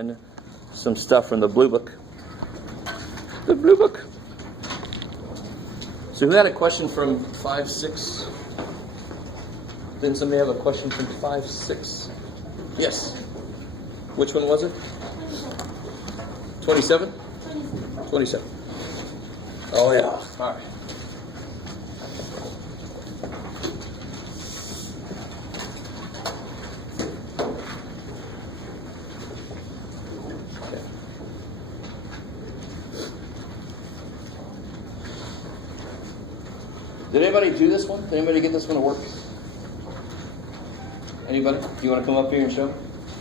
And some stuff from the Blue Book. The Blue Book. So who had a question from 5-6? Didn't somebody have a question from 5-6? Yes. Which one was it? 27? 27. Oh yeah. All right. Did anybody do this one? Did anybody get this one to work? Anybody? Do you want to come up here and show?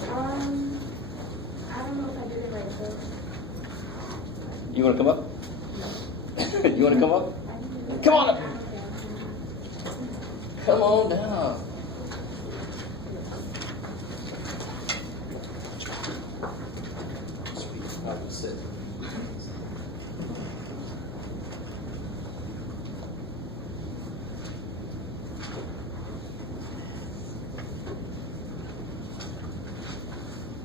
I don't know if I did it right, so. You want to come up? You want to come up? Come on up. Come on down. Sit.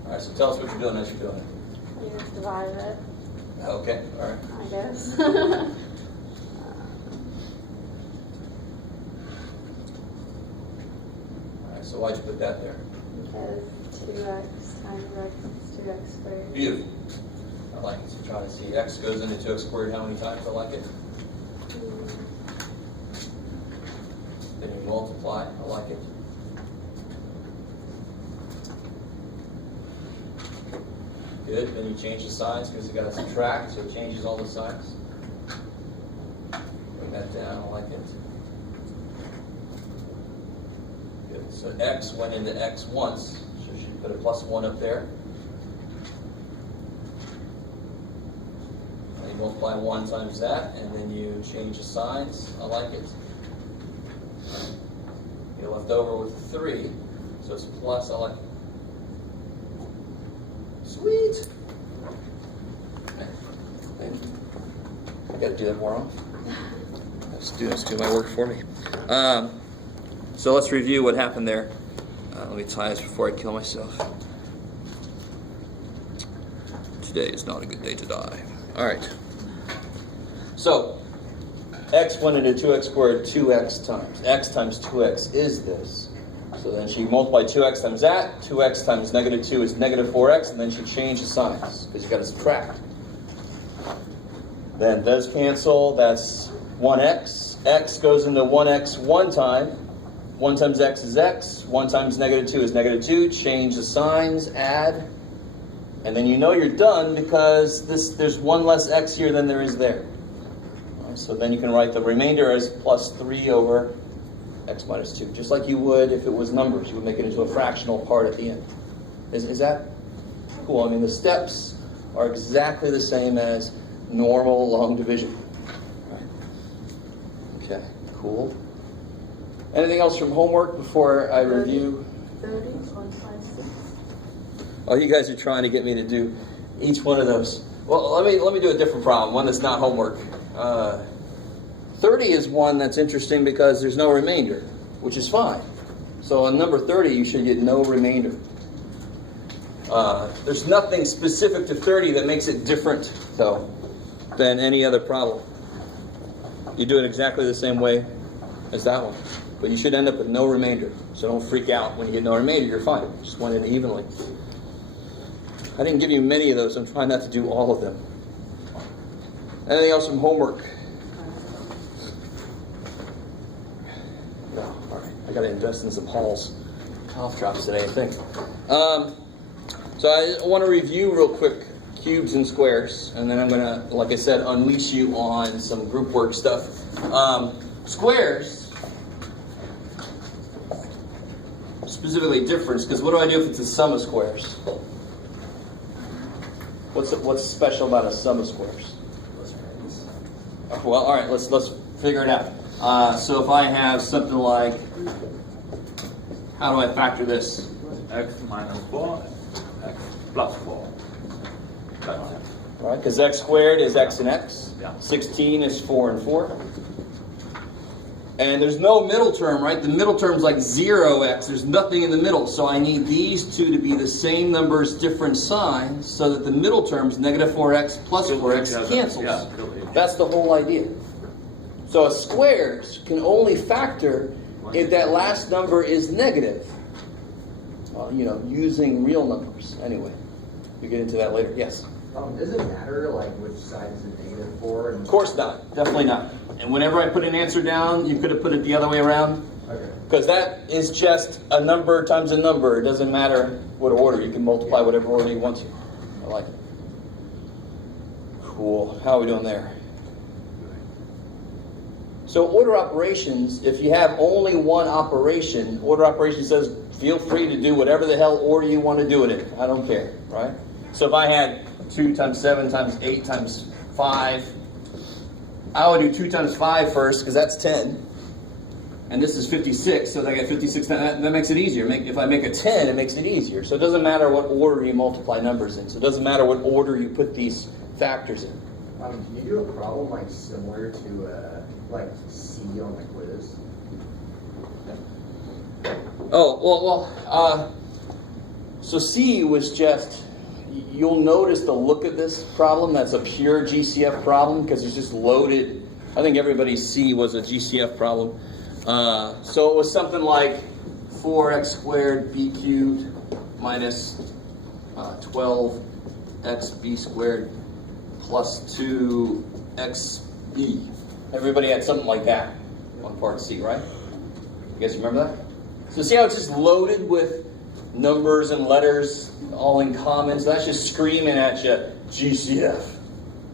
All right, so tell us what you're doing as you're doing it. You just divide it, Okay, all right. I guess. All right, so why'd you put that there? Because 2x times x is 2x squared. Beautiful. I like it. So trying to see x goes into 2x squared how many times? I like it. Then you multiply. I like it. Good. Then you change the signs because you got to subtract, so it changes all the signs. Bring that down. I like it. Good. So x went into x once, so you should put a +1 up there. And you multiply 1 times that, and then you change the signs. I like it. You're left over with 3, so it's plus. I like it. Sweet. I got to do that more often. Students do my work for me. So let's review what happened there. Let me tie this before I kill myself. Today is not a good day to die. All right. So x went into 2x squared 2x times. X times 2x is this. So then she multiplied 2x times that. 2x times -2 is -4x, and then she changed the signs because you got to subtract. Then those cancel. That's 1x. X goes into 1x one time. 1 times x is x. 1 times -2 is -2. Change the signs. Add. And then you know you're done because there's one less x here than there is there. So then you can write the remainder as +3 over x minus 2, just like you would if it was numbers. You would make it into a fractional part at the end. Is that cool? I mean, the steps are exactly the same as normal long division. All right. Okay, cool. Anything else from homework before I review? 30 on 5-6. Oh, you guys are trying to get me to do each one of those. Well, let me do a different problem, one that's not homework. 30 is one that's interesting because there's no remainder, which is fine. So on number 30, you should get no remainder. There's nothing specific to 30 that makes it different, though, than any other problem. You do it exactly the same way as that one. But you should end up with no remainder. So don't freak out when you get no remainder. You're fine. Just went in evenly. I didn't give you many of those. I'm trying not to do all of them. Anything else from homework? No. All right. I got to invest in some Hall's cough drops today, I think. So I want to review real quick cubes and squares, and then I'm going to, like I said, unleash you on some group work stuff. Squares, specifically difference, because what do I do if it's a sum of squares? What's special about a sum of squares? Well, all right, let's figure it out. So if I have something like, how do I factor this? X minus 4, x plus 4. That's it. All right, because x squared is x and x. Yeah. 16 is 4 and 4. And there's no middle term, right? The middle term's like 0x. There's nothing in the middle. So I need these two to be the same numbers, different signs, so that the middle term's negative 4x plus 4x cancels. Yeah. That's the whole idea. So a square can only factor if that last number is negative. Using real numbers. Anyway, we get into that later. Yes? Does it matter like which side is it negative for? Of course not. Definitely not. And whenever I put an answer down, you could have put it the other way around. Okay. Because that is just a number times a number. It doesn't matter what order. You can multiply whatever order you want to. I like it. Cool. How are we doing there? So order operations, if you have only one operation, order operation says feel free to do whatever the hell order you want to do it in. I don't care, right? So if I had 2 times 7 times 8 times 5, I would do 2 times 5 first, because that's 10. And this is 56, so I got 56. That makes it easier. If I make a 10, it makes it easier. So it doesn't matter what order you multiply numbers in. So it doesn't matter what order you put these factors in. Can you do a problem like similar to like C on the quiz? So C was just, you'll notice the look of this problem, that's a pure GCF problem because it's just loaded. I think everybody's C was a GCF problem. So it was something like 4x squared b cubed minus 12xb squared plus 2xb. Everybody had something like that on part C, right? You guys remember that? So see how it's just loaded with numbers and letters all in common? So that's just screaming at you, GCF.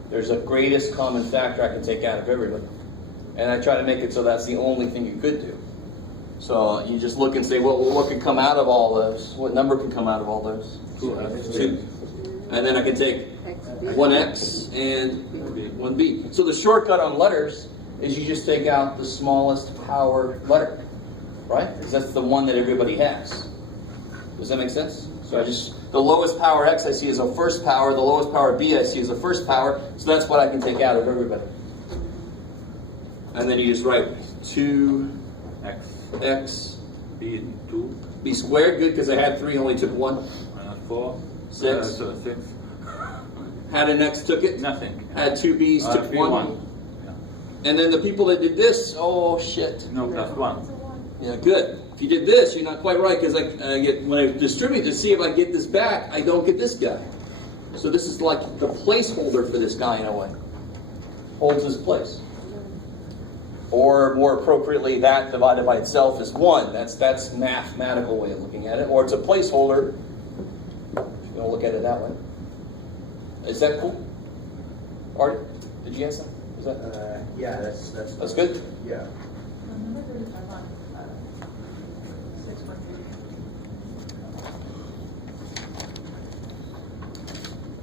There's a greatest common factor I can take out of everybody. And I try to make it so that's the only thing you could do. So you just look and say, well, what could come out of all those? What number could come out of all those? 2. And then I can take 1x and 1b. So the shortcut on letters is you just take out the smallest power letter, right? Because that's the one that everybody has. Does that make sense? So the lowest power x I see as a first power, the lowest power b I see as a first power, so that's what I can take out of everybody. And then you just write 2x B 2 b squared, good, because I had 3, only took 1. minus 4 6. 6. Had an x, took it. Nothing. Had 2 b's, took 3, 1. 1. And then the people that did this, oh shit. No, plus 1. Yeah, good. If you did this, you're not quite right, because when I distribute to see if I get this back, I don't get this guy. So this is like the placeholder for this guy in a way. Holds his place. Or more appropriately, that divided by itself is 1. That's mathematical way of looking at it. Or it's a placeholder, if you want to look at it that way. Is that cool? Art, did you answer? Is that? Yeah, that's Good? Yeah.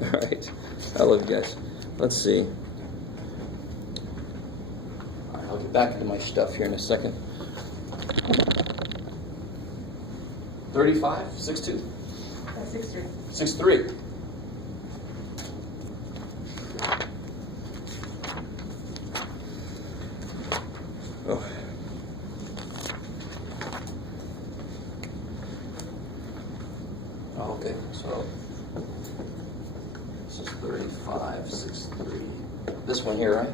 All right. I love you guys. Let's see. All right, I'll get back into my stuff here in a second. 35? 6'2"? 6'3". 6'3". Oh. Okay, so this is 35, 6'3". This one here, right?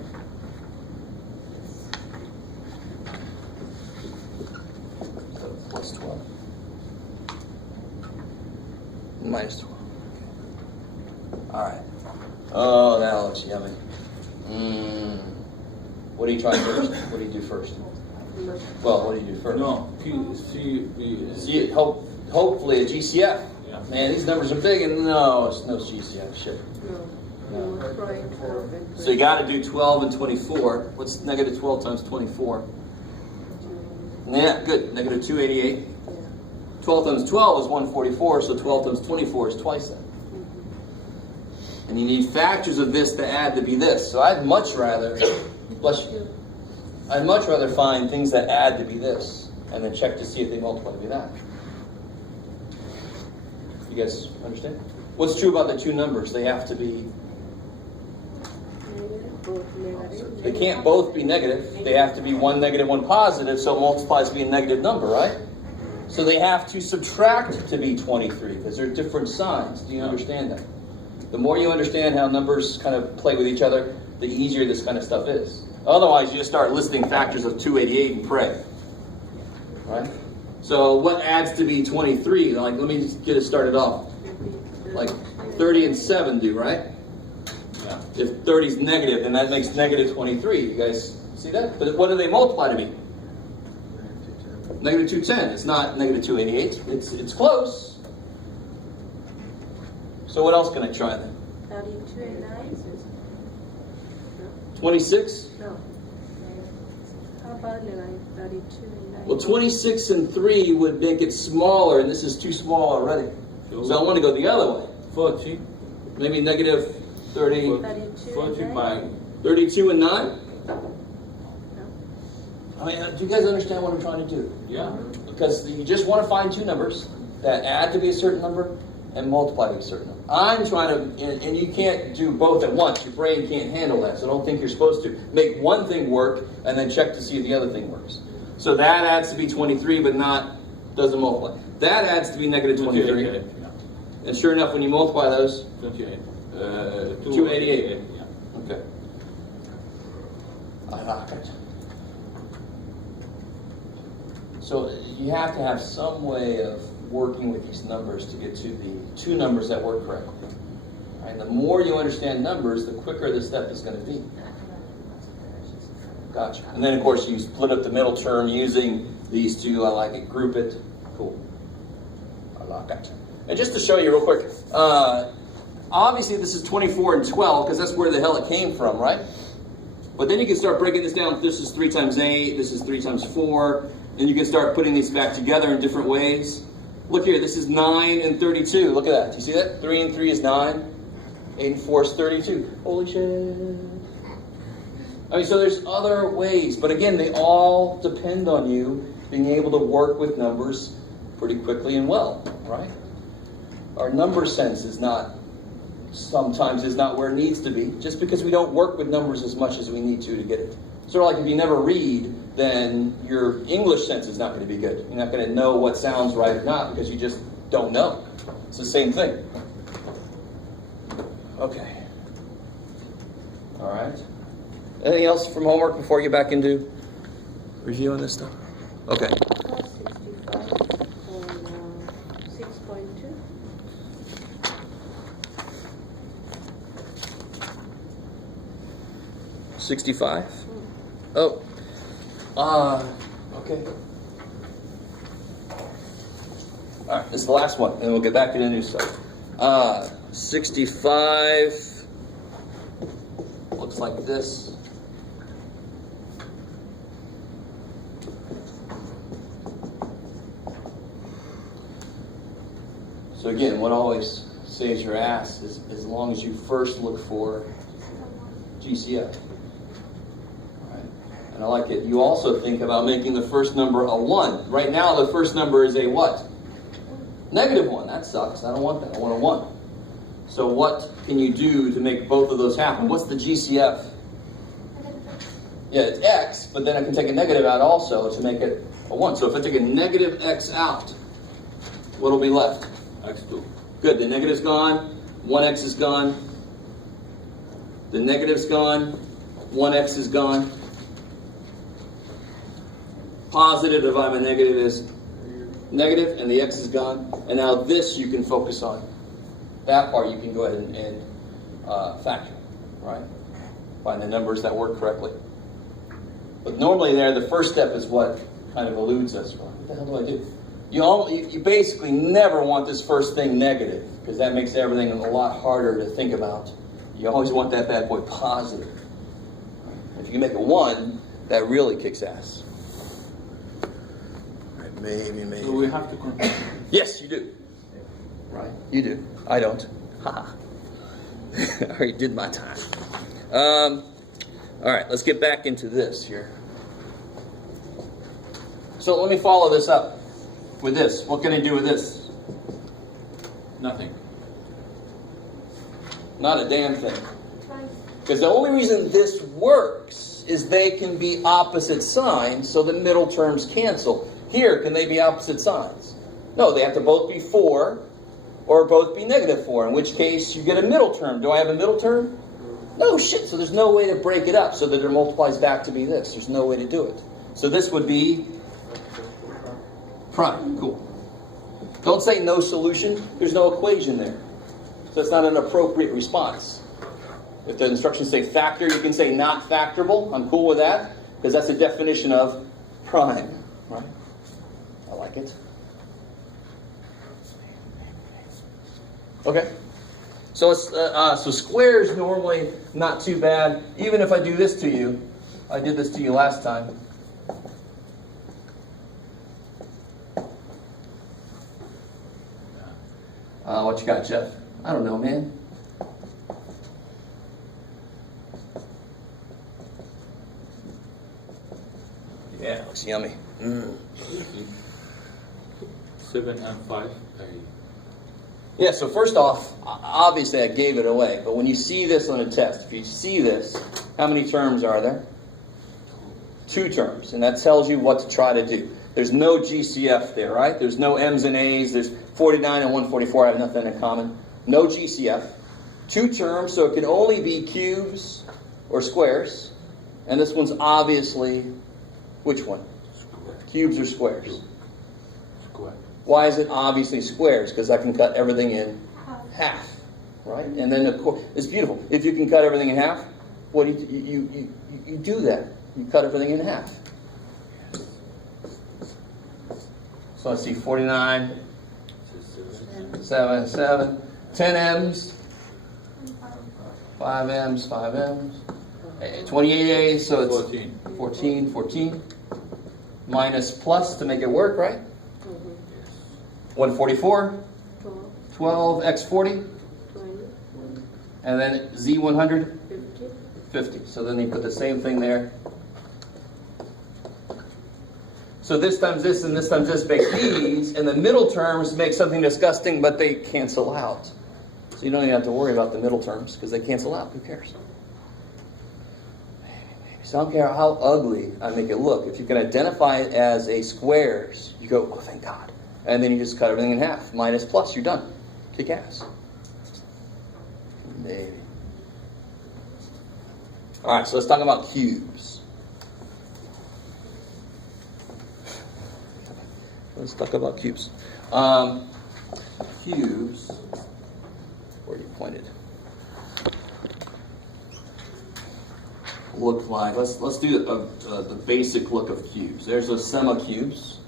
So plus 12. Minus 12. All right. Oh, that looks yummy. What do you try first? What do you do first? Well, what do you do first? No, C, B. See, hopefully a GCF. Yeah. Man, these numbers are big, and no, it's no GCF shit. No. So you got to do 12 and 24. What's negative 12 times 24? Yeah, good. Negative 288. 12 times 12 is 144, so 12 times 24 is twice that. And you need factors of this to add to be this. So I'd much rather, bless you, I'd much rather find things that add to be this, and then check to see if they multiply to be that. You guys understand? What's true about the two numbers? They have to be both negative. They can't both be negative. They have to be one negative, one positive, so it multiplies to be a negative number, right? So they have to subtract to be 23 because they're different signs. Do you understand that? The more you understand how numbers kind of play with each other, the easier this kind of stuff is. Otherwise, you just start listing factors of 288 and pray. Right? So what adds to be 23? Like, let me just get it started off. Like 30 and 7 do, right? Yeah. If 30 is negative, then that makes negative 23. You guys see that? But what do they multiply to be? Negative 210. It's not negative 288. It's close. So what else can I try then? 32 and 9? 26? No. How about 11? 32 and 9? Well, 26 and 3 would make it smaller, and this is too small already. So I want to go the other way. 40. Maybe negative 30, 40 by 32 and 9? No. I mean, do you guys understand what I'm trying to do? yeah. Because you just want to find two numbers that add to be a certain number and multiply to be a certain number. I'm trying to, and you can't do both at once. Your brain can't handle that. So don't think you're supposed to make one thing work and then check to see if the other thing works. So that adds to be 23, but doesn't multiply. That adds to be negative 23. 28, yeah. And sure enough, when you multiply those, 28. 288. Yeah. okay. I like it. So you have to have some way of working with these numbers to get to the two numbers that work correctly. And the more you understand numbers, the quicker the step is going to be. Gotcha. And then, of course, you split up the middle term using these two. I like it. Group it. Cool. I like it. And just to show you real quick, obviously this is 24 and 12 because that's where the hell it came from, right? But then you can start breaking this down. This is 3 times 8. This is 3 times 4. And you can start putting these back together in different ways. Look here, this is 9 and 32. Look at that. Do you see that? 3 and 3 is 9. 8 and 4 is 32. Holy shit. I mean, so there's other ways. But again, they all depend on you being able to work with numbers pretty quickly and well, right? Our number sense sometimes is not where it needs to be, just because we don't work with numbers as much as we need to get it. Sort of like if you never read, then your English sense is not going to be good. You're not going to know what sounds right or not because you just don't know. It's the same thing. Okay. All right. Anything else from homework before you get back into reviewing this stuff? Okay. 65 on 6.2. $65? Oh. Okay. All right, this is the last one, and we'll get back to the new stuff. 65 looks like this. So again, what always saves your ass is as long as you first look for GCF. And I like it. You also think about making the first number a 1. Right now, the first number is a what? Negative 1. That sucks. I don't want that. I want a 1. So what can you do to make both of those happen? What's the GCF? Yeah, it's x, but then I can take a negative out also to make it a 1. So if I take a negative x out, what will be left? X2. Good. The negative's gone. 1x is gone. The negative's gone. 1x is gone. Positive divided by negative is negative, and the x is gone. And now this you can focus on. That part you can go ahead and factor, right? Find the numbers that work correctly. But normally there, the first step is what kind of eludes us. What the hell do I do? You basically never want this first thing negative, because that makes everything a lot harder to think about. You always want that bad boy positive. If you can make a 1, that really kicks ass. Maybe. So we have to continue. Yes, you do. Right. You do. I don't. Haha. I already did my time. All right, let's get back into this here. So let me follow this up with this. What can I do with this? Nothing. Not a damn thing. Because the only reason this works is they can be opposite signs, so the middle terms cancel. Here, can they be opposite signs? No, they have to both be 4 or both be negative 4, in which case you get a middle term. Do I have a middle term? No, shit. So there's no way to break it up so that it multiplies back to be this. There's no way to do it. So this would be prime. Cool. Don't say no solution. There's no equation there. So it's not an appropriate response. If the instructions say factor, you can say not factorable. I'm cool with that, because that's the definition of prime. Right? I like it. Okay. So it's so squares normally not too bad. Even if I do this to you, I did this to you last time. What you got, Jeff? I don't know, man. Yeah, looks yummy. 7 and 5. Yeah, so first off, obviously I gave it away, but when you see this on a test, if you see this, how many terms are there? 2 terms, and that tells you what to try to do. There's no GCF there, right? There's no M's and A's. There's 49 and 144 have nothing in common. No GCF. 2 terms, so it can only be cubes or squares. And this one's obviously, which one? Square. Cubes or squares? Square. Why is it obviously squares? Because I can cut everything in half, right? And then, of course, it's beautiful. If you can cut everything in half, what do you do that? You cut everything in half. So let's see, 49, 7, 10 M's, 5 M's, 5 M's, 28 A's, so it's 14. Minus plus to make it work, right? 144, 12, X40, and then Z100, 50. So then you put the same thing there. So this times this and this times this make these, and the middle terms make something disgusting, but they cancel out. So you don't even have to worry about the middle terms, because they cancel out. Who cares? So I don't care how ugly I make it look. If you can identify it as a squares, you go, oh, thank God. And then you just cut everything in half. Minus plus, you're done. Kick ass. Maybe. All right, so let's talk about cubes. Let's talk about cubes. Cubes. Where are you pointed? Look like. Let's do the basic look of cubes. There's a semicubes.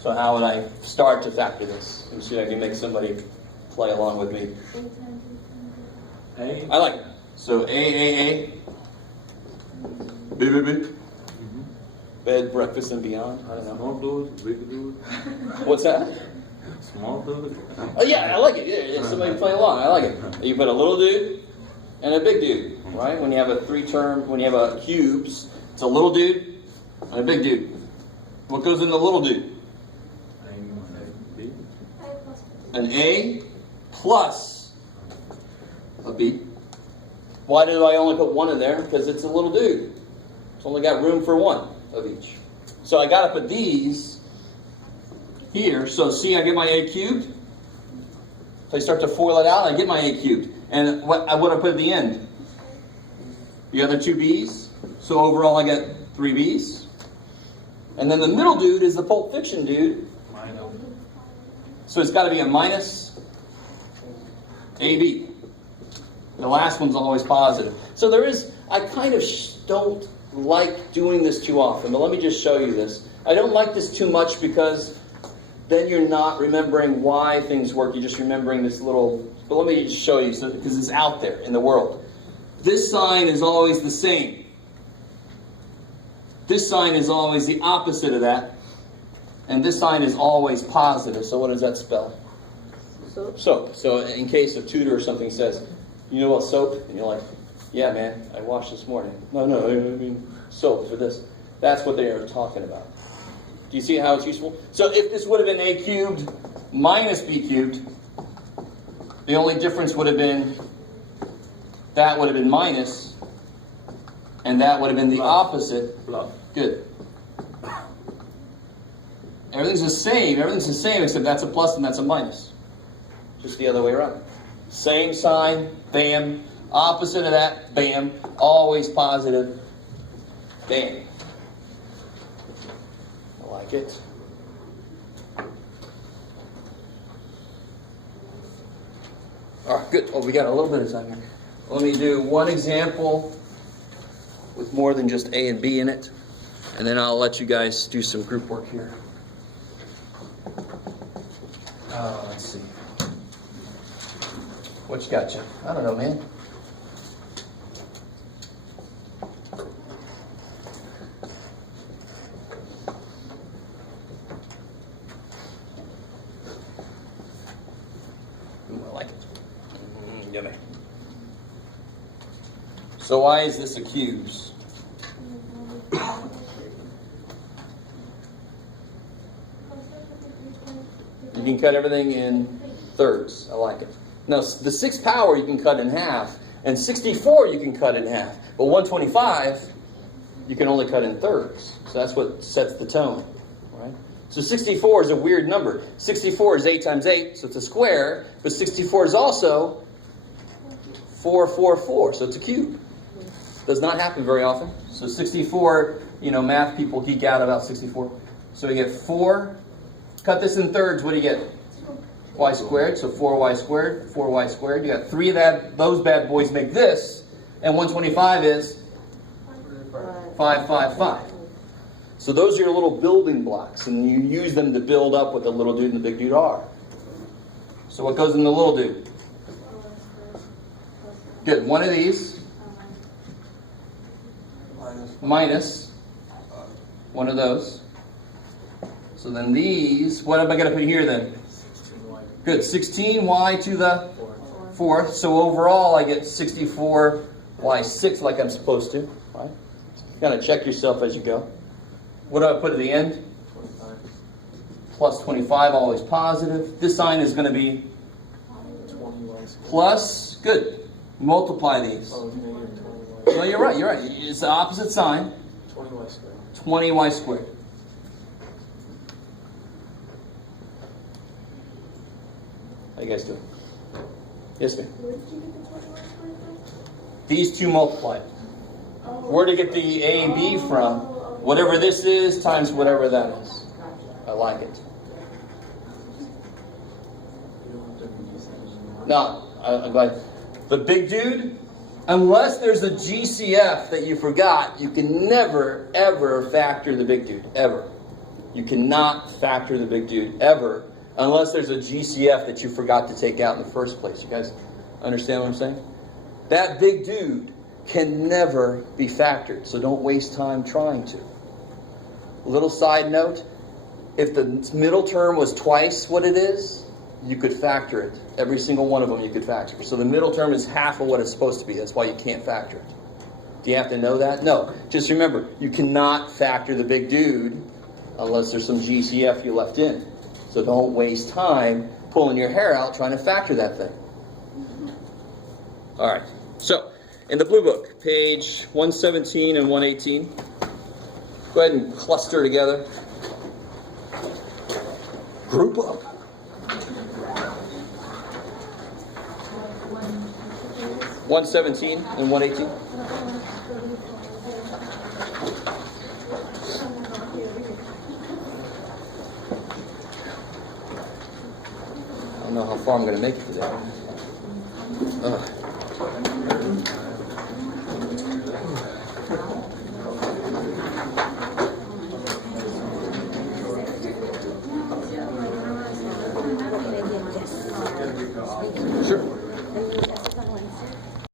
So how would I start to factor this? Let me see if I can make somebody play along with me. A. I like it. So A. B. Bed, breakfast, and beyond. I don't know. Small dude, big dude. What's that? Small dude. Oh yeah, I like it. Yeah, somebody play along. I like it. You put a little dude and a big dude, right? When you have a when you have a cubes, it's a little dude and a big dude. What goes in the little dude? An A plus a B. Why do I only put one in there? Because it's a little dude. It's only got room for one of each. So I got to put these here. So see, I get my A cubed. So I start to FOIL it out, I get my A cubed. And what I put at the end? The other 2 B's. So overall I get 3 B's. And then the middle dude is the Pulp Fiction dude. So it's got to be a minus AB. The last one's always positive. So there is, I kind of don't like doing this too often, but let me just show you this. I don't like this too much because then you're not remembering why things work. You're just remembering this little, but let me just show you, because it's out there in the world. This sign is always the same. This sign is always the opposite of that. And this sign is always positive. So what does that spell? Soap. So in case a tutor or something says, you know what soap? And you're like, yeah, man, I washed this morning. No, I mean soap for this. That's what they are talking about. Do you see how it's useful? So if this would have been A cubed minus B cubed, the only difference would have been that would have been minus, and that would have been the opposite. Plus. Good. Everything's the same. Everything's the same except that's a plus and that's a minus. Just the other way around. Same sign, bam. Opposite of that, bam. Always positive, bam. I like it. All right, good. Oh, we got a little bit of time here. Let me do one example with more than just A and B in it, and then I'll let you guys do some group work here. Let's see. What you got, Jeff? I don't know, man. Ooh, I like it. Yummy. So why is this a cubes? You can cut everything in thirds. I like it. Now, the 6th power you can cut in half, and 64 you can cut in half. But 125, you can only cut in thirds. So that's what sets the tone, right? So 64 is a weird number. 64 is 8 times 8, so it's a square. But 64 is also 444, so it's a cube. Does not happen very often. So 64, math people geek out about 64. So you get 4. Cut this in thirds, what do you get? Y squared, so 4y squared, 4y squared. You got 3 of those bad boys make this, and 125 is 555. So those are your little building blocks, and you use them to build up what the little dude and the big dude are. So what goes in the little dude? Good, one of these, minus one of those. So then these, what am I going to put here then? Good, 16y to the 4th. So overall I get 64y6 like I'm supposed to. Right? You got to check yourself as you go. What do I put at the end? 25. Plus 25, always positive. This sign is going to be 20y squared. plus, good. Multiply these. Oh, negative 20y. No, you're right, you're right. It's the opposite sign. 20y squared. 20y squared. How you guys doing? Yes, ma'am. Where did you get the 21 squared from? These two multiplied. Where to get the A and B from? Whatever this is times whatever that is. I like it. You don't have to reduce that anymore. No, I'm glad. The big dude, unless there's a GCF that you forgot, you can never, ever factor the big dude. Ever. You cannot factor the big dude, ever, unless there's a GCF that you forgot to take out in the first place. You guys understand what I'm saying? That big dude can never be factored, so don't waste time trying to. Little side note, if the middle term was twice what it is, you could factor it. Every single one of them you could factor. So the middle term is half of what it's supposed to be. That's why you can't factor it. Do you have to know that? No. Just remember, you cannot factor the big dude unless there's some GCF you left in. So don't waste time pulling your hair out trying to factor that thing. All right. So, in the blue book, page 117 and 118, go ahead and cluster together. Group up. 117 and 118. I don't know how far I'm going to make it today. Ugh.